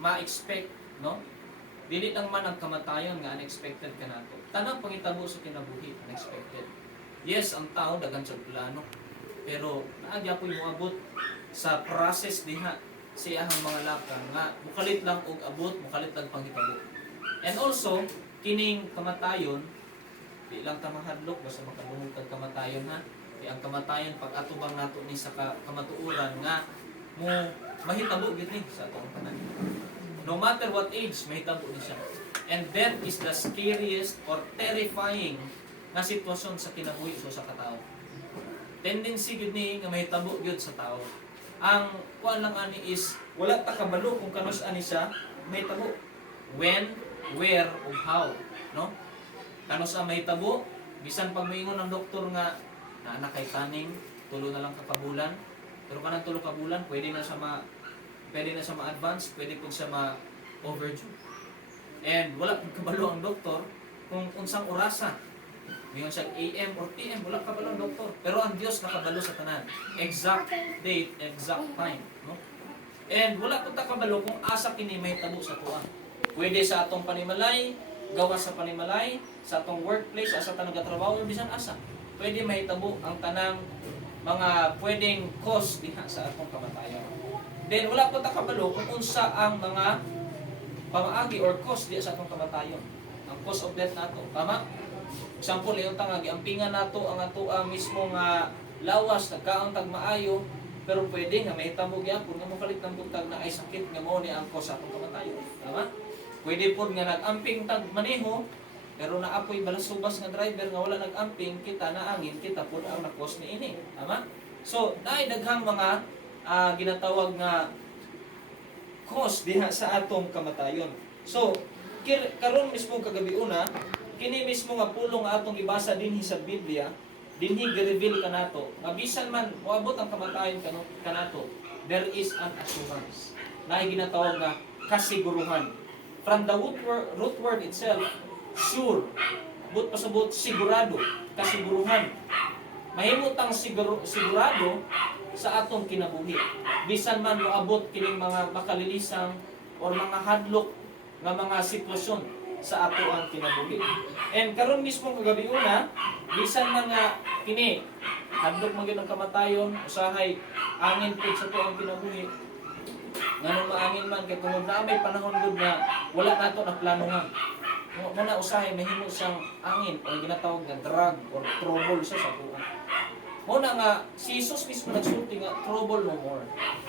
ma-expect, no? Dili lang man ang kamatayon nga unexpected ka nato. Tanang pangitabo sa kinabuhi, unexpected. Yes, ang tao dagan sa plano. Pero naagya po yung abot sa process diha siya ang mga laka nga mukalit lang og abot, mukalit lang panghitabo. And also, kining kamatayon, di lang ta mahadlok basta makadungog kag kamatayon ha. Di ang kamatayon pag atubang nato ni sa kamatuoran nga mo mahitabo gid ni sa atong tanan. No matter what age, mahitabo ni siya. And death is the scariest or terrifying nga sitwasyon sa kinabuhi sa katao. Tendency gyud ni nga mahitabo gyud sa tao. Ang kuan lang ani is wala ta kabalo kung kanus ani siya mahitabo. When, where, ug how, no? Kanus ang mahitabo, bisan pag moingon ng doktor nga na anak kay taning tulo na lang kakabulan, pero kanang tulo ka bulan pwede na sa ma-advance, pwede po siya ma-overdue. And wala pong kabalo ang doktor kung unsang orasa. Ngayon siya AM or PM, wala kabalo ang doktor. Pero ang Diyos nakabalo sa tanan. Exact date, exact time. No? And wala po ta kabalo kung asa kini mahitabo sa tuwa. Pwede sa atong panimalay, gawas sa panimalay, sa atong workplace, asa ta nagatrabaho, bisan asa. Pwede mahitabo ang tanang mga pwedeng cause diha sa atong kamatayon. Then wala po ta kabalo kung unsa ang mga pamaagi or cause diha sa atong kamatayon. Ang cause of death nato, tama? Example, yung tangagi, ang pinga nato ang ato mismo nga lawas, nagkaon tag maayo, pero pwede nga mahitabo gyapon nga mokalit ng buntag na ay sakit nga mao ni ang cause sa atong kamatayon. Tama? Pwede pod nga nag-amping tag maneho, pero naapoy balasubas nga driver nga wala nag-amping, kita naangin, kita pod ang na-cause ni ini. Tama? So, naay daghang mga ginatawag nga cause diha sa atong kamatayon. So, karon mismo kagabi una, kini mismo nga pulong nga atong ibasa dinhi sa Biblia, dinhi gi-reveal kanato, nga bisan man moabot ang kamatayon kanato, there is an assurance. Naay ginatawag nga kasiguruhan. From the root word itself, sure. But pasabot sigurado, kasiguruhan. Mahimutang sigurado sa atong kinabuhi. Bisan man moabot kining mga makalilisang or mga hadlok nga mga sitwasyon sa ato ang kinabuhi. And karon mismo kagabi una, bisan man nga kini hadlok man gyud ang kamatayon, usahay angin pud sa ato ang kinabuhi. Nganong maangin man kay tungod na may panahon gud nga wala nato na planuhan. Muna usahay mahimo siyang angin o ginatawag nga drag or trouble sa ato. Muna nga, si Jesus mismo nagsulti nga, trouble no more.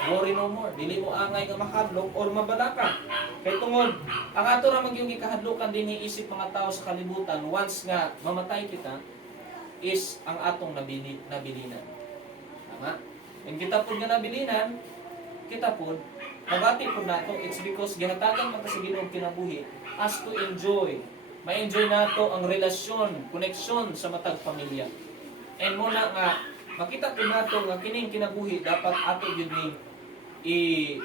Worry no more. Dili mo angay nga makadlok or mabalaka. Kay tungod, ang ato ra magyung gikahadlokan din iisip mga tao sa kalibutan, once nga mamatay kita, is ang atong nabilinan. Tama? And kita po nga nabilinan, kita po, mabati po nato, it's because ginatagan man sa Ginoong kinabuhi, as to enjoy. Ma-enjoy nato ang relasyon, koneksyon sa matag pamilya. And muna nga, makita po nato nga kining kinabuhi dapat ato yun ni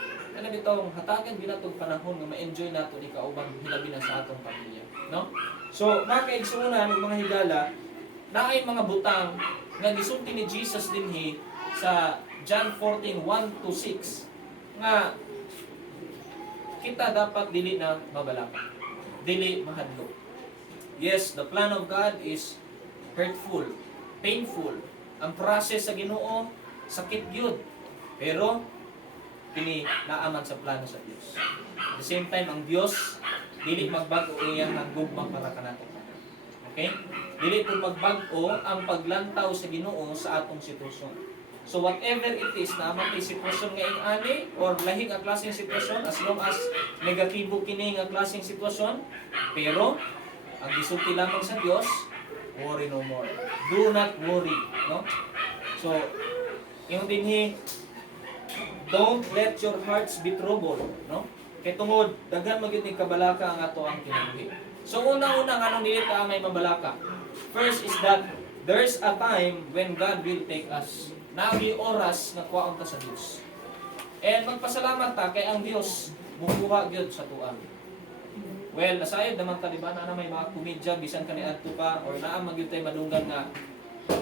hatagan binatong panahon nga ma-enjoy nato ni kauban hilabi na sa atong pamilya, no? So, mga kaigsuunan, mga higala, naay mga butang nga gisulti ni Jesus dinhi sa John 14:1-6 nga kita dapat dili na mabalaka, dili mahadlok. Yes, the plan of God is hurtful, painful. Ang process sa Ginoo sakit gyud. Pero kini naaman sa plano sa Dios. At the same time ang Dios dili magbago iyang gugma para kanato. Okay? Dili pud magbago ang paglantaw sa Ginoo sa atong sitwasyon. So whatever it is na may sitwasyon nga ani or lahing nga klaseng sitwasyon, as long as negatibo kini nga klaseng sitwasyon, pero ang gisulti lamang sa Dios, worry no more. Do not worry, no? So, yung dinhi, don't let your hearts be troubled, no? Kay tungod daghan magyud ni kabalaka ang ato ang kinabuhi. So una-una nganong dili ta may mabalaka. First is that there's a time when God will take us. Naagi oras nga kuwaon ta sa Dios. And magpasalamat ta kay ang Dios mukuha gyud sa tuan. Well, nasayod naman ta, diba, na may mga komedya, bisan ka ni adto ka, or naa magyud tay madunggan nga,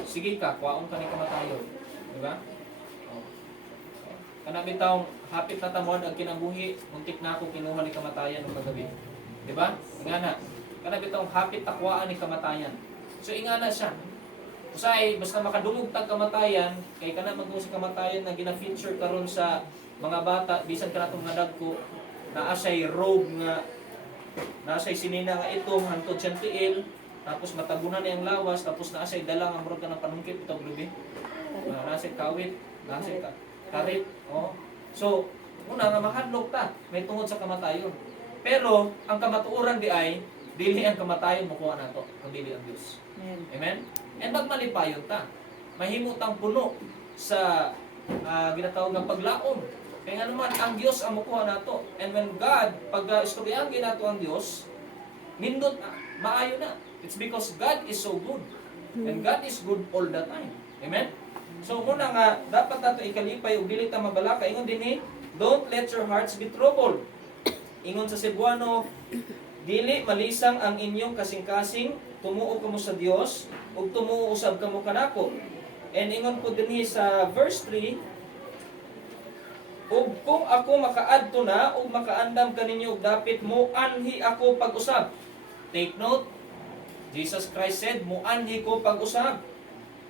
sige ka, kuwaon ka ni kamatayon. Diba? Kana bitaw hapit na tamuan ang kinabuhi, muntik na ako kinuha ni kamatayan ng kagabi. Di ba? Ingana. Kana bitaw hapit takwaan ni kamatayan. So ingana siya. Usay basta makadungog tag kamatayan, kay kana magmo si kamatayan na gina-feature karon sa mga bata bisan kanatong nadagko naa say robe nga naa say sinina nga itong hantod siyang tiil, tapos matabunan na yung lawas, tapos naa say dalang ang murag ka ng panungkit itong lubi. Naa say kawit, naa say karit. Oh. So, una nga mahadlok ta, may tungod sa kamatayon. Pero ang kamatuoran di ay dili ang kamatayon makuha nato, kundi ang Dios. Amen. And magmalipayon ta. Mahimutang puno sa ginatawag ng paglaom. Kaya nga naman, ang Diyos ang makuha nato. And when God, pag istoryahan nato ang Diyos, nindot na, maayo na. It's because God is so good. And God is good all the time. Amen? So, muna nga, dapat nato ikalipay o dili ta mabalaka. Ingon din don't let your hearts be troubled. Ingon sa Cebuano, dili malisang ang inyong kasing-kasing, tumuo kamo sa Dios ug tumuo usab kamo kanako. And ingon po dinhi sa verse 3, ug kung ako makaadto na ug makaandam kaninyo og dapit mo anhi ako pag-usab. Take note, Jesus Christ said, mo anhi ko pag-usab.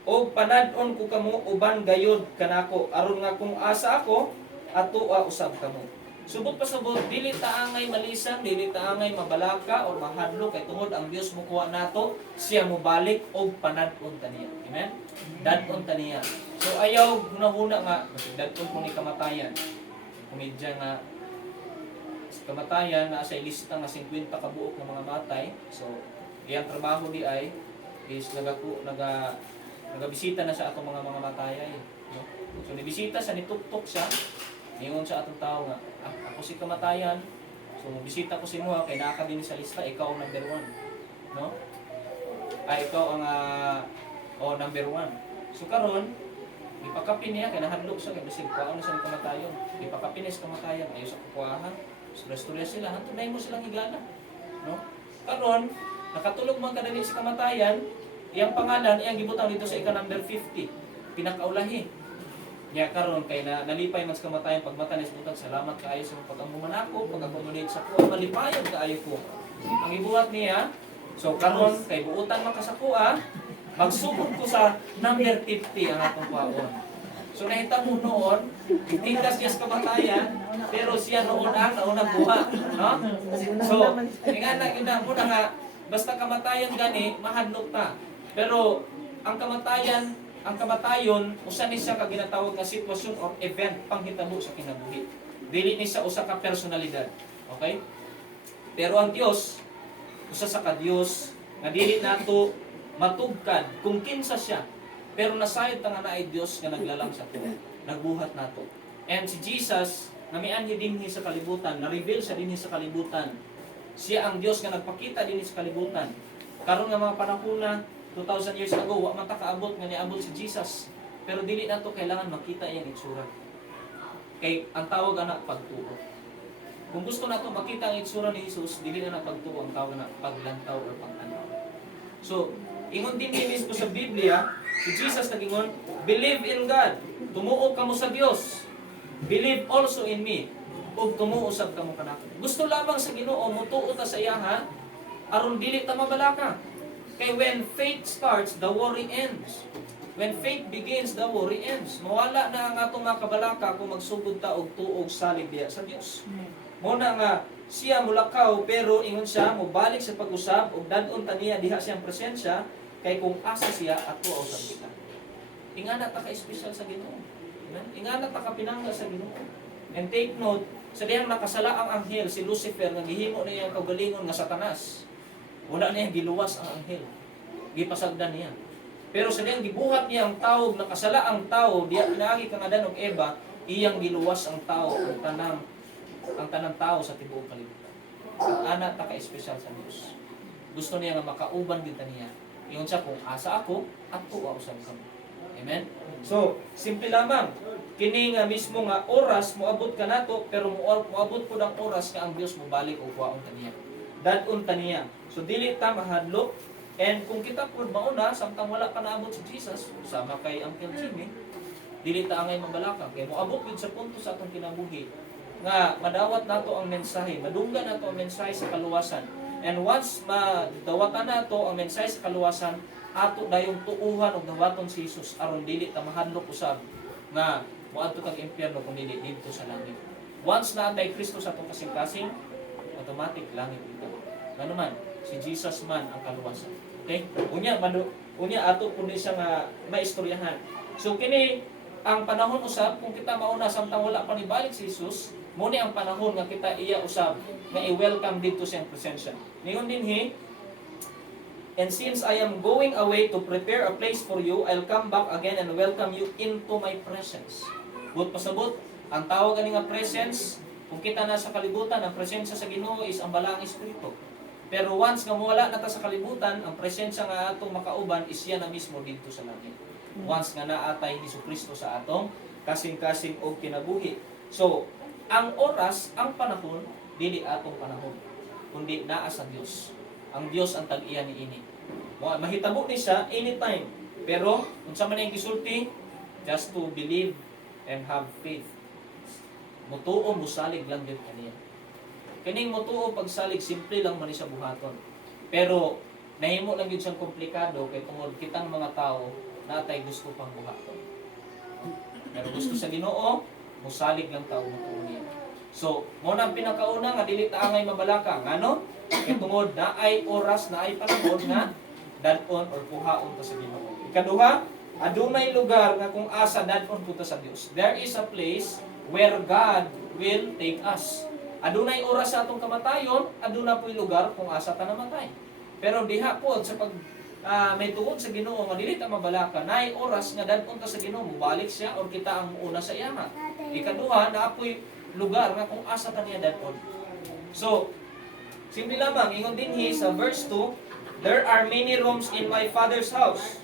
Og panadon ko kamo uban gayud kanako aron nga kung asa ako atoa usab kamo. Subot pa subot, dili ta angay malisang, dili ta angay mabalaka o mahadlo kay tungod ang Dios mo kuha nato, siya mo balik og panadon taniya. Amen? Dadon taniya. So ayaw hunahuna nga dadon ko ni kamatayan. Komedya nga sa kamatayan na sa lista nga 50 ka buok nga mga matay. So iyang trabaho di ay is nagabisita na sa atong mga matayay. No? So nibisita sa nituktok siya. Ingon sa atong tao nga, ako si kamatayan. So bisita ko si mo kay naa ka din sa lista, ikaw ang number 1. No? Ay ikaw ang number 1. So karon ipakapin niya kay nahadlok siya kay bisig kuha na sa kamatayon. Ipakapin niya sa kamatayan ayo sa kukuhahan. Storya sila hantud na mo silang higala. No? Karon nakatulog man kadali sa kamatayan, iyang pangalan iyang gibutang dito sa ika number 50. Pinakaulahi. Nya karon kay nalipay man sa kamatayan pagmata ni butang salamat kaayo sa pag-amuman ako, pag-accommodate sa ko, malipayon kaayo ko. Ang ibuhat niya, so karon kay buutan man ka sa kuha, magsugod ko sa number 50 ang atong kuhaon. So nahitabo noon, itindas niya sa kamatayan, pero siya noon ang naunang buha, no? So, ingana yun na muna nga, basta kamatayan gani, mahadlok ta. Pero ang kamatayon, usa ni siya ka ginatawag nga sitwasyon or event panghitabo sa kinabuhi. Dili ni sa usa ka personalidad. Okay? Pero ang Dios, usa sa ka Dios nga dili nato matugkad kung kinsa siya. Pero nasayod ta nga naay Dios nga naglalang sa tuwa. Nagbuhat nato. And si Jesus, namianhi dinhi sa kalibutan, na-reveal sa dinhi sa kalibutan. Siya ang Dios nga nagpakita dinhi sa kalibutan. Karon nga mga panahon na 2,000 years ago, wa man ta kaabot nga niabot si Jesus. Pero dili nato kailangan makita iyang itsura. Kay ang tawag ana pagtuo. Kung gusto nato makita ang itsura ni Jesus, dili na pagtuo, ang tawag na paglantaw or pagtanaw. So, ingon din mismo sa Biblia, si Jesus nagingon, believe in God. Tumuo kamo sa Dios. Believe also in me. Ug tumuo usab kamo kanako. Gusto lamang sa Ginoo mutuo ta sa iya ha, aron dili ta mabalaka. Kay when faith starts, the worry ends. When faith begins, the worry ends. Mawala na ang atong mga kabalaka kung magsugod ta og tuog salig diya sa Dios. Muna nga siya mulakaw pero ingon siya mobalik sa pag-usab ug dadon ta niya diha siyang presensya kay kung asa siya ato usab kita. Ingana ta ka espesyal sa Ginoo. Amen. Ingana ta ka pinangga sa Ginoo. And take note, sa diyang nakasala ang anghel si Lucifer nga gihimo niya ang kaugalingon nga Satanas. Wala niya giluwas ang anghel. Gipasagdan niya. Pero sa diyang gibuhat niya ang tao, nakasala ang tao, diya pinaagi kang Adan ug Eva, iyang giluwas ang tao, ang tanang tao sa tibuok kalibutan. Ang ana ta ka espesyal sa Dios. Gusto niya nga makauban kita niya. Ingon siya kung asa ako, ato usab kamo. Amen. So, simple lamang. Kini nga mismo nga oras moabot ka nato, pero moabot pud ang oras nga ang Dios mo balik og kuwaon kaniya. Dadon taniya. So dili ta mahadlok. And kung kita pud mauna samtang wala pa naabot si Jesus, sama kay Uncle Jimmy, dili ta angay mabalaka kay moabot gyud sa punto sa atong kinabuhi nga madawat nato ang mensahe, madunggan nato ang mensahe sa kaluwasan. And once madawatan nato ang mensahe sa kaluwasan, ato dayong tuuhan og dawaton si Jesus aron dili ta mahadlok usab nga moadto kag impyerno kun dili didto sa langit. Once na atay Kristo sa atong kasing-kasing, automatic langit ito. Ngano man, si Jesus man ang kaluwasan. Okay? Unya ato kundi siya nga maistoryahan. So kini ang panahon usab kung kita mauna samtang wala pa ni balik si Jesus, muni ang panahon nga kita iya usab nga i-welcome dito siyang presensya. Ningon dinhi, and since I am going away to prepare a place for you, I'll come back again and welcome you into my presence. But pasabot, ang tawag ani nga presence, kung kita na sa kalibutan, ang presensya sa Ginoo is ang balaang espiritu. Pero once nga mawala na ta sa kalibutan, ang presensya nga atong makauban is siya na mismo dito sa langit. Once nga naatay ni Kristo sa atong kasing-kasing o kinabuhi. So, ang oras, ang panahon, dili atong panahon, kundi naa sa Dios. Ang Dios ang tag-iya ni ini. Mahitabo ni siya anytime. Pero unsa man ang gisulti, just to believe and have faith. Mutuo musalig lang gyud kaniya. Kining mutuo pagsalig simple lang man ni sa buhaton. Pero nahimo lang gyud siyang komplikado kay tungod kitang mga tao natay gusto pang buhaton. Pero gusto sa Ginoo, musalig lang tao mutuo niya. So, mo nang pinakauna nga dili ta angay mabalaka, ngano? Kay tungod na ay oras na ay panahon nga dadon or puhaon ta sa Ginoo. Ikaduha, adunay lugar nga kung asa dadon punta sa Dios. There is a place where God will take us. Adunay oras sa atong kamatayon, aduna po'y lugar kung asa ta namatay. Pero diha po sa pag may tuod sa Ginoo nga dili ta mabalaka, naay oras nga dadon ta sa Ginoo, mubalik siya or kita ang muuna sa iya. Ikaduha, naapoy lugar nga kung asa ta niya dadon. So, simple lamang ingon dinhi sa verse 2, there are many rooms in my Father's house.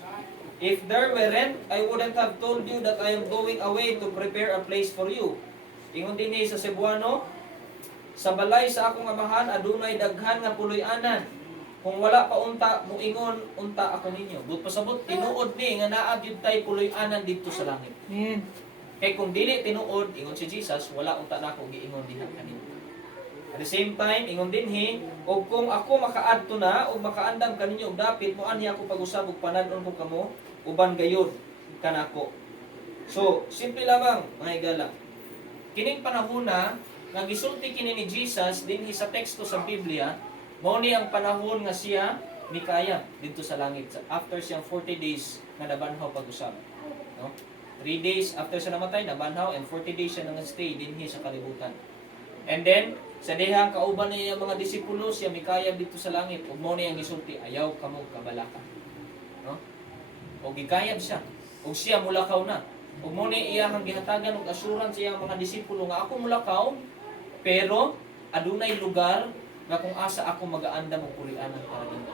If there weren't, I wouldn't have told you that I am going away to prepare a place for you. Ingon dinhi sa Cebuano, sa balay sa akong amahan adunay daghan nga puloy-anan. Kung wala pa unta muingon unta ako ninyo. But pasabot tinuod ni nga naa gyud tay puloy-anan didto sa langit. Kay kung dili tinuod ingon si Jesus, wala unta nako giingon diha kanimo. At the same time ingon dinhi, og kung ako makaadto na og makaandam kaninyo og dapit mo ani ako pag-usab og panan-on ko kamo uban gayud kanako. So, simple lamang mga higala. Kining panahona nga gisulti kini ni Jesus dinhi sa teksto sa Biblia, mao ni ang panahon nga siya mikaya dito sa langit after siyang 40 days nga nabanhaw pag-usab. No? 3 days after siya namatay, nabanhaw, and 40 days siya nang stay dinhi sa kalibutan. And then, sa dihang kauban niya mga disipulo, siya mikaya dito sa langit, ug mao ni ang gisulti, ayaw kamo kabalaka. No? O gikayab siya, ug siya mulakaw na. Ug mao ni iyang gihatagan og assurance iyang mga disipulo nga ako mulakaw, pero adunay lugar nga kung asa ako magaandam og pulianan para dinhi.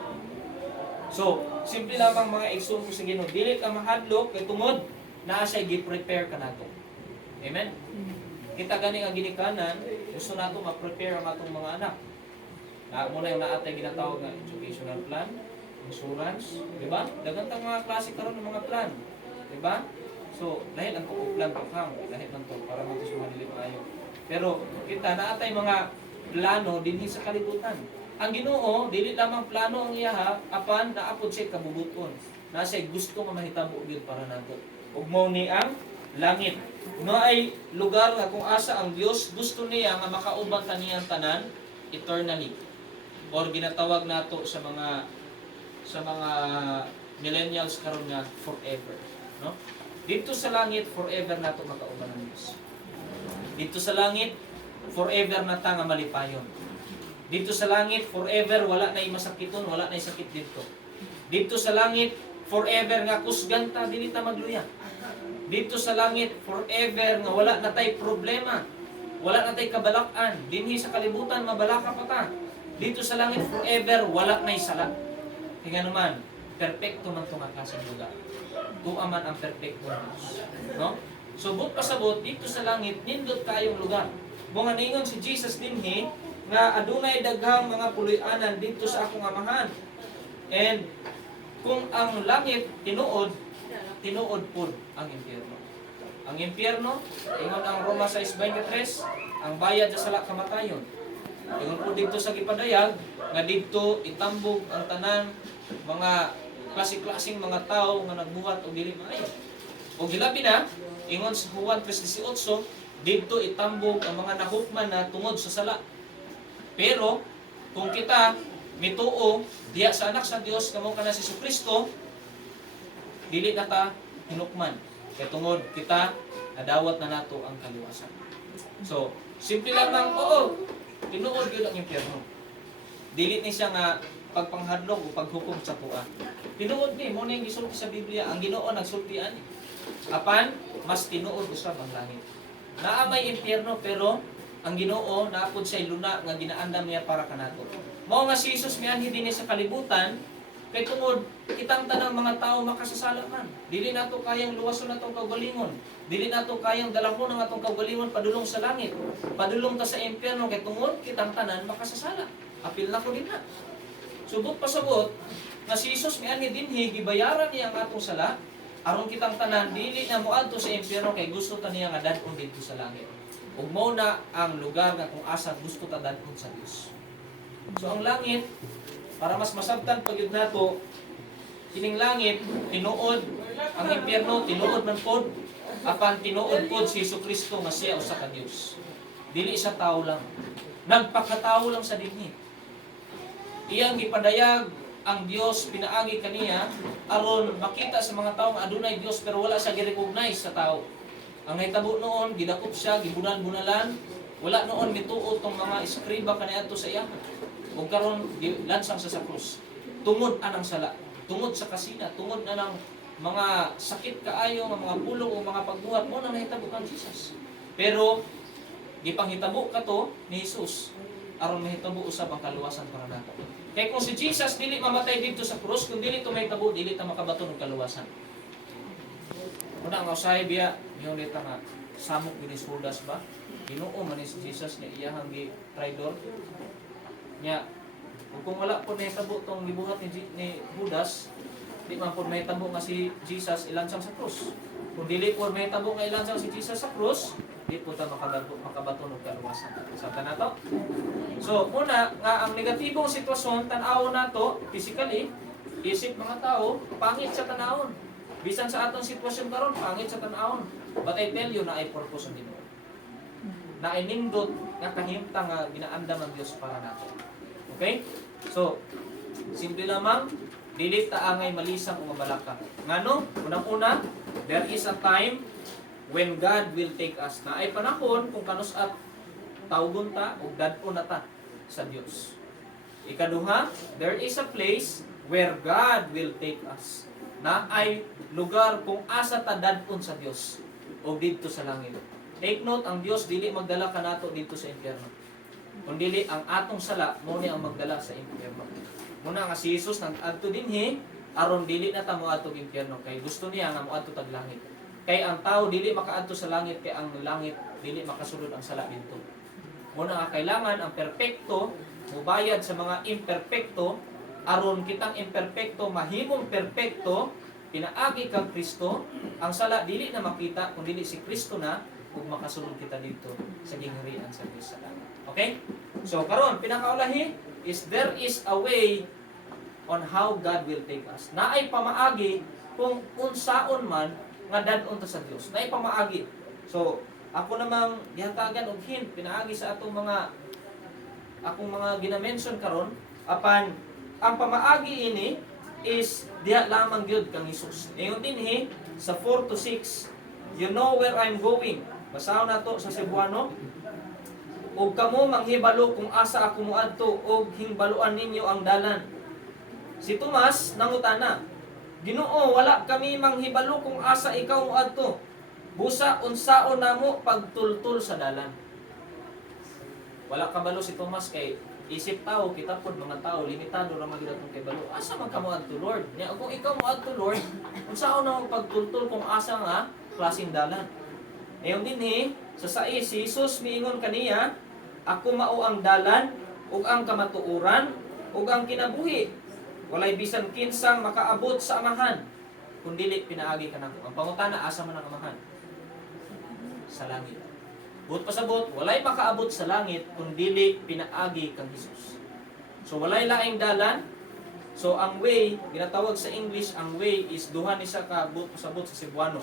So, simple lamang mga igsoon ko sa Ginoo, dili ka mahadlok kay tungod naa siya gi-prepare ka nato. Amen. Kita gani nga ginikanan, gusto nato ma-prepare ang atong mga anak. Muna yung naatay ginatawag nga educational plan, insurance, di ba? Daghang tang mga klase karon ng mga plan, di ba? So, lahi lang ko plan pakang, lahi lang to para mo sa dili maayo. Pero kita naatay mga plano dinhi sa kalibutan. Ang Ginoo dili lamang plano ang iya apan naapod siya kabubuton. Nasa gusto nga mahitabo gyud para nato. Ug mao ni ang langit. No ay lugar nga kung asa ang Dios gusto niya nga makauban kaniyang tanan eternally. Or ginatawag nato sa mga millennials karon nga forever, no? Dito sa langit forever nato makauban ang Dios. Dito sa langit forever na ta nga malipayon. Dito sa langit forever wala nay masakiton, wala nay sakit dito. Dito sa langit forever nga kusgan ta dili ta magluya. Dito sa langit forever nga wala na tay problema, wala na tay kabalakan. Dinhi sa kalibutan mabalaka pa ta. Dito sa langit forever wala nay sala. Kaya naman perpekto man tong klaseng lugar. Tuwa man ang perpekto Dios, no? Subot pasabot dito sa langit nindot kayong lugar. Bunga ningon si Jesus dinhi nga adunay daghang mga puloy-anan dito sa akong amahan. And kung ang langit tinuod pud ang impyerno. Ang impyerno, ingon ang Roma 6:23, ang bayad sa sala kamatayon. Ingon po dito sa gipadayag nga dito itambog ang tanan mga klase-klaseng mga tao nga nagbuhat og dili maayo. O gilabi na, ingon sa Juan 3:18, dito itambog ang mga nahukman na tungod sa sala. Pero kung kita mituo diya sa anak sa Dios kamo kana si Jesucristo, dili na ta hinukman. Kay tungod kita nadawat na nato ang kaluwasan. So, simple lamang, oo, tinuod gyud ang impyerno. Dili ni siya nga pagpanghadlok o paghukom sa tuwa. Tinuod ni mo ning gisulti sa Biblia, ang Ginoo nagsultian. Apan mas tinuod usab ang langit. Naa may impyerno pero ang Ginoo naapod sa luna nga ginaandam niya para kanato. Mao nga si Jesus mianhi dinhi sa kalibutan kay tungod kitang tanang mga tao makasasala man. Dili nato kayang luwason natong kaugalingon. Dili nato kayang dalahon ang atong kaugalingon padulong sa langit. Padulong ta sa impyerno kay tungod kitang tanan makasasala. Apil na ko din na. Subot pasabot nga si Jesus mianhi dinhi gibayaran niya ang atong sala aron kitang tanan dili na moadto sa impyerno kay gusto ta niya nga dadon dito sa langit. Ug mao na ang lugar nga kung asa gusto ta dadon sa Dios. So ang langit para mas masabtan pagyud nato kining langit tinuod, ang impyerno tinuod man pod, apan tinuod pod si Jesucristo nga siya usa ka Dios. Dili sa tao lang. Nagpakatao lang sa dinhi. Iyang gipadayag ang Dios pinaagi kaniya aron makita sa mga tawo nga adunay Dios pero wala siya gi-recognize sa tao. Ang nahitabo noon gidakop siya gibunan-bunalan, wala noon mituo tong mga eskriba kaniadto sa iya. Ug karon lansang sa krus. Tungod anang sala, tungod sa kasina, tungod anang mga sakit kaayo nga mga pulong o mga pagbuhat mo nang nahitabo kang Jesus. Pero gipanghitabo kato ni Jesus aron mahitabo usab ang kaluwasan para nato. Kay kung si Jesus dili mamatay dito sa krus, kung dili to mahitabo, dili ta makabaton og kaluwasan. Una nga usahay biya, yung dita nga samok ginis Judas ba? Ginoo man ni si Jesus nga iyahang gi traidor. Nya, kung wala po nahitabo tong gibuhat ni Judas, di man po mahitabo nga si Jesus ilansang sa krus. Kung dili po mahitabo nga ilansang si Jesus sa krus, di po ta makabaton og kaluwasan. Sa nato. So, una nga ang negatibong sitwasyon tan-aw nato physically, isip mga tao pangit sa tanawon. Bisan sa atong sitwasyon karon pangit sa tanawon. But I tell you na ay purpose ang Ginoo. Na ay nindot nga kahimtang nga ginaandam ng Dios para nato. Okay? So, simple lamang, dili ta angay malisang o mabalaka. Ngano? Unang-una, there is a time when God will take us. Na ay panahon kung kanus-at tawgon ta o dadon na ta sa Dios. Ikaduha, there is a place where God will take us. Na ay lugar kung asa ta dadon sa Dios o dito sa langit. Take note, ang Dios dili magdala kanato dito sa impyerno. Kundi ang atong sala mo ni ang magdala sa impyerno. Muna nga si Jesus nang adto dinhi aron dili na ta moadto impyerno kay gusto niya nga moadto tag langit. Kay ang tao dili makaadto sa langit kay ang langit dili makasulod ang sala dito. Muna nga kailangan ang perpekto mubayad sa mga imperpekto aron kitang imperpekto mahimong perpekto pinaagi kang Kristo, ang sala dili na makita kun dili si Kristo na ug makasulod kita dito sa gingharian sa Dios sa langit. Okay? So karon pinakaulahi is there is a way on how God will take us. Naay pamaagi kung unsaon man nga dadon ta sa Dios. Naay pamaagi. So ako namang gihatagan og hint pinaagi sa atong mga akong mga gina-mention karon apan ang pamaagi ini is diha lamang gyud kang Hesus. Ingon dinhi sa 4 to 6, you know where I'm going. Basahon nato sa Cebuano. Ug kamo manghibalo kung asa ako moadto ug hingbaluan ninyo ang dalan. Si Tomas nangutana, Ginoo, wala kami manghibalo kung asa ikaw moadto. Busa unsaon namo pagtultol sa dalan. Wala kabalo si Tomas kay isip tao, kita pod mga tao limitado ra magid atong kay balo. Asa man ka moadto, Lord? Nya kung ikaw moadto, Lord, unsaon namo pagtultol kung asa nga klaseng dalan? Ayon dinhi sa sais si Jesus miingon kaniya, ako mao ang dalan ug ang kamatuoran ug ang kinabuhi. Walay bisan kinsang makaabot sa amahan kun dili pinaagi kanako. Ang pangutana asa man ang amahan? sa langit. Buot pasabot, walay makaabot sa langit kung dili pinaagi kang Hesus. So walay laing dalan. So ang way, ginatawag sa English, ang way is duha ni sa ka buot pasabot sa Cebuano.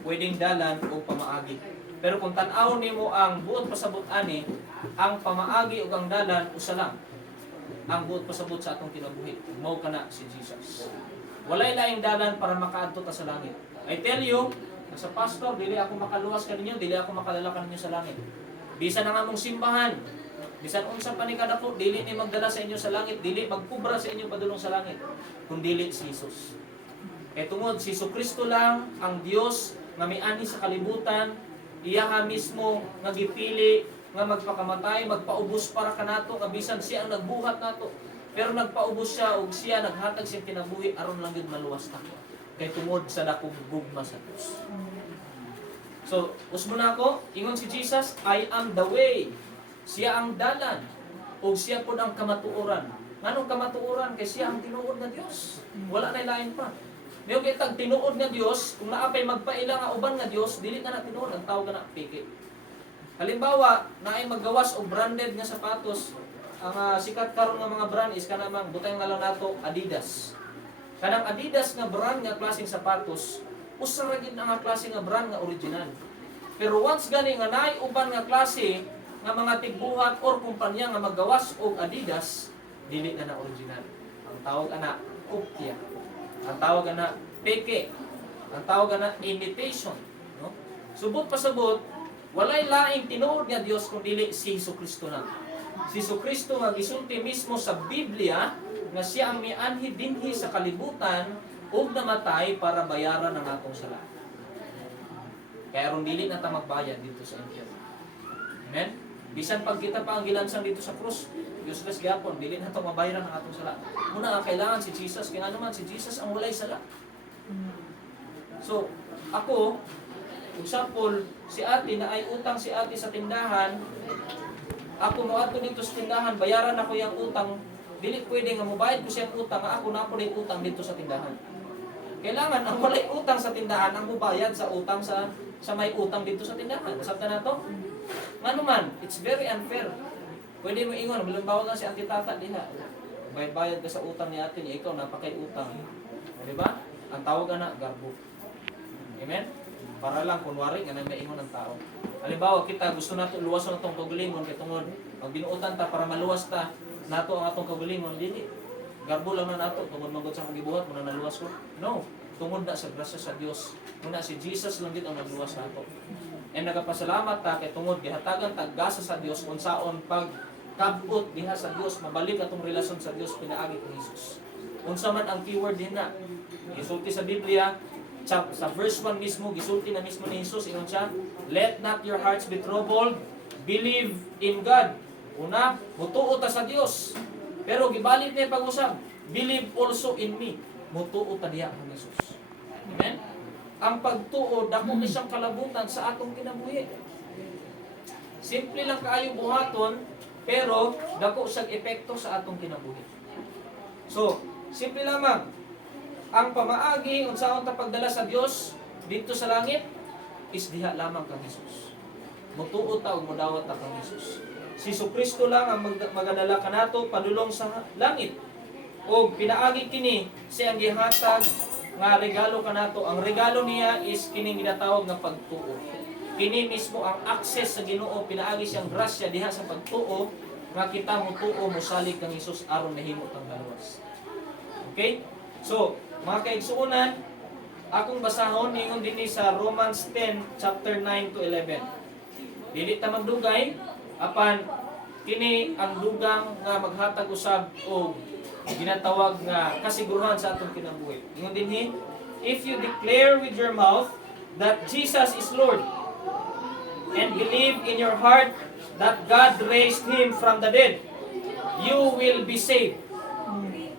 Pwedeng dalan o pamaagi. Pero kung tan-aw nimo ang buot pasabot ani, ang pamaagi ug ang dalan usa lang. Ang buot pasabot sa atong kinabuhi, mao kana si Jesus. Walay laing dalan para makaadto ta sa langit. I tell you, sa pastor, dili ako makaluwas kaninyo, dili ako makadala kaninyo sa langit. Bisan ang among simbahan, bisan unsa pa ni kadako, dili ni magdala sa inyo sa langit, dili magkubra sa inyo padulong sa langit, kun dili si Jesus. Kay tungod si Jesucristo lang ang Dios nga miani sa kalibutan, iya mismo nga gipili nga magpakamatay, magpaubos para kanato, nga bisan siya ang nagbuhat nato. Pero nagpaubos siya ug siya naghatag siyang kinabuhi aron lang gyud maluwas ta. Kay tungod sa dakong gugma sa Dios. So, usmo na ako, ingon si Jesus, I am the way. Siya ang dalan. O siya po ang kamatuoran. Nganong kamatuoran? Kay siya ang tinuod na Dios. Wala na ilain pa. May kitag tinuod nga Dios, kung naapay magpaila nga uban nga Dios, dili na tinuod, ang tawag na piki. Halimbawa, naay maggawas og branded nga sapatos, ang sikat karon nga mga brand is kanamang butang nga lang nato Adidas. Kanang Adidas nga brand nga klaseng sapatos, usa ra gid nga klase nga brand nga original. Pero once gani nga naay uban nga klase nga mga tigbuhat or kumpanya nga maggawas og Adidas, dili na original. Ang tawag ana kopya. Ang tawag ana peke. Ang tawag ana imitation, no? Subot pasabot, walay laing tinuod nga Dios kun dili si Jesucristo lang. Si Jesucristo nga gisulti mismo sa Biblia nga siya ang mianhi dinhi sa kalibutan ug namatay para bayaran ang atong sala. Kaya ron dili na ta magbayad dito sa impyerno. Amen? Bisan pag kita pa ang gilansang dito sa krus, useless gyapon, dili na to mabayaran ang atong sala. Muna kailangan si Jesus, kaya naman si Jesus ang walay sala. So, ako, example, si ate na ay utang si ate sa tindahan, ako moadto dito sa tindahan, bayaran ako yung utang, dili pwede nga mobayad ko siyang utang, nga ako na po rin utang dito sa tindahan. Kailangan ang walay utang sa tindahan ang mubayad sa utang sa may utang dito sa tindahan. Sabta na to? Ano man, it's very unfair. Pwede mo ingon, halimbawa nga si Auntie Tata diha. Bayad ka sa utang ni ate niya, ikaw napakay utang. Di ba? Ang tawag na garbo. Amen? Para lang kunwari nga may ingon ng tao. Halimbawa kita gusto nato luwason atong kaugalingon kay tungod ang binuotan ta para maluwas ta nato ang atong kaugalingon dili. Garbo lang na nato tungod magud sa gibuhat mo na naluwas ko. No, tungod na sa grasya sa Dios. Muna si Jesus lang gid ang nagluwas nato. And nagapasalamat ta kay tungod gihatagan ta gasa sa Dios unsaon pag kabot diha sa Dios, mabalik atong relasyon sa Dios pinaagi kang Jesus. Unsa man ang keyword dinha? Gisulti sa Biblia sa verse 1 mismo, gisulti na mismo ni Jesus, ingon siya, let not your hearts be troubled, believe in God. Una, mutuo ta sa Dios. Pero gibalit niya pag-usab, believe also in me. Mutuo ta diha kang Jesus. Amen? Ang pagtuo, dako ni siyang kalabutan sa atong kinabuhi. Simple lang kaayo buhaton, pero dako siyang epekto sa atong kinabuhi. So, simple lamang. Ang pamaagi unsaon ta pagdala sa Dios dito sa langit is diha lamang kang Jesus. Mutuo ta ug modawat ta kang Jesus. Si Jesucristo lang ang magadala kanato padulong sa langit. Og pinaagi kini siyang gihatag nga regalo kanato. Ang regalo niya is kining ginatawag nga pagtuo. Kini mismo ang access sa Ginoo, pinaagi siyang grasya diha sa pagtuo nga kita mutuo mosalig kang Jesus aron mahimo kang kaluwas. Okay? So, mga kaigsuonan, akong basahon ningon dinhi sa Romans 10 chapter 9 to 11. Dili ta magdugay apan kini ang dugang nga maghatag usab og ginatawag nga kasiguruhan sa atong kinabuhi. Ingon dinhi, if you declare with your mouth that Jesus is Lord and believe in your heart that God raised him from the dead, you will be saved.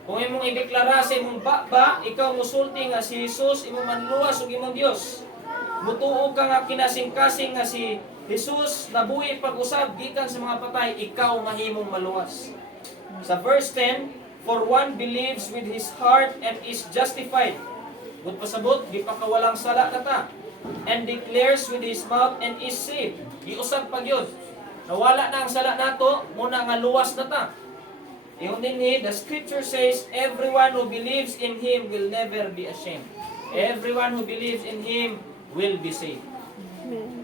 Kung imong ideklara sa imong baba, ikaw musulti nga si Jesus imong manluwas ug imong Dios. Mutuo ka nga kinasing-kasing nga si Jesus nabuhi pag-usab gikan sa mga patay, ikaw nga himong maluwas. Sa verse 10, for one believes with his heart and is justified. Good pasabot, di pa kawalang sala kata. and declares with his mouth and is saved. Giusab pag yun. Nawala na ang sala nato, muna nga luwas na ta. Iyon din the scripture says, everyone who believes in Him will never be ashamed. Everyone who believes in Him will be saved.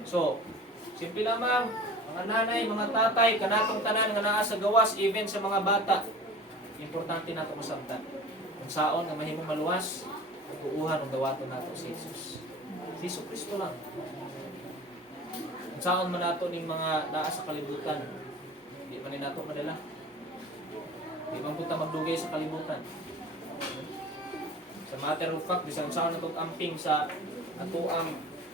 So, simple lamang, mga nanay, mga tatay, kanatong tanan nga naa sa gawas, even sa mga bata, importante nato masabtan. Kung saon nga mahimong maluwas, uuhan ang gawaton nato si Jesus. Si Jesus Kristo lang. Kung saan man nato ning mga naa sa kalibutan, di man ni nato madala. Di man punta magdugay sa kalibutan. Sa matter of fact, bisan saan nato amping sa ato ang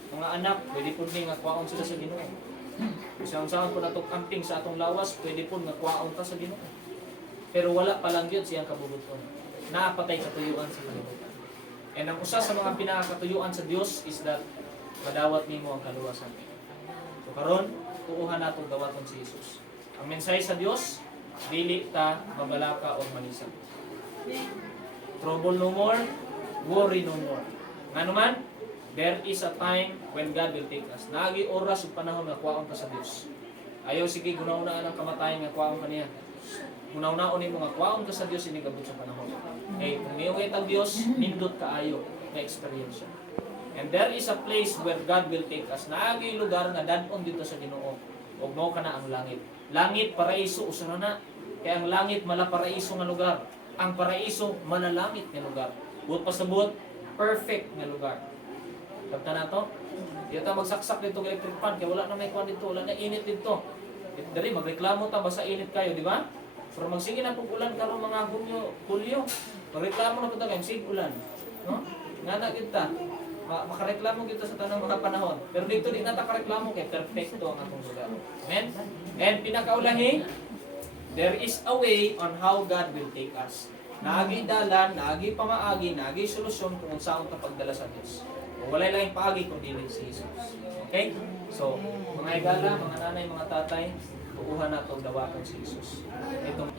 mga anak, pwede po nga kwaon sila sa Ginoo. Bisan saan po nato amping sa atong lawas, pwede po nga kwaon ta sa Ginoo. Pero wala pa lang yun siyang kabubuton. Naapatay katuyuan sa kalibutan. And ang usa sa mga pinakakatuyuan sa Dios is that madawat nimo ang kaluwasan. So karon tuuhan nato gawaton si Jesus. Ang mensahe sa Dios, dili ta mabalaka o manisag. Trouble no more, worry no more. Ngano man, there is a time when God will take us. Naagi oras ug panahon nga kuwaon ka sa Dios. Ayaw sige gunaw-una ang kamatayon nga kuwaon kaniya. Gunaw-naon nimo nga kuwaon ka sa Dios ini gabot sa panahon. Kay kung niyo kay tag Dios, nindot kaayo na experience. And there is a place where God will take us. Naagi lugar nga dadon dito sa Ginoo. Ug mao kana ang langit. Langit paraiso usa na. Kaya ang langit mala paraiso nga lugar. Ang paraiso manalangit nga lugar. Buot pasabot perfect nga lugar. Kapta na to? Di ta magsaksak dito ng electric fan kaya wala na may kwan dito, wala na init dito. Diri magreklamo ta basta init kayo, di ba? Pero magsige na pug ulan karon mga Hulyo. Magreklamo na pud ta kay sig ulan, no? Ngana kita. Makareklamo kita sa tanang mga panahon. Pero dito di na ta kareklamo kay perfecto ang atong lugar. Amen? And pinakaulahi, there is a way on how God will take us. Naagi dalan, naagi pamaagi, naagi solusyon kung saan ta pagdala sa Dios. Walay lang paagi kung dili si Jesus. Okay? So, mga igala, mga nanay, mga tatay, tuuhan nato dawaton si Jesus. Itong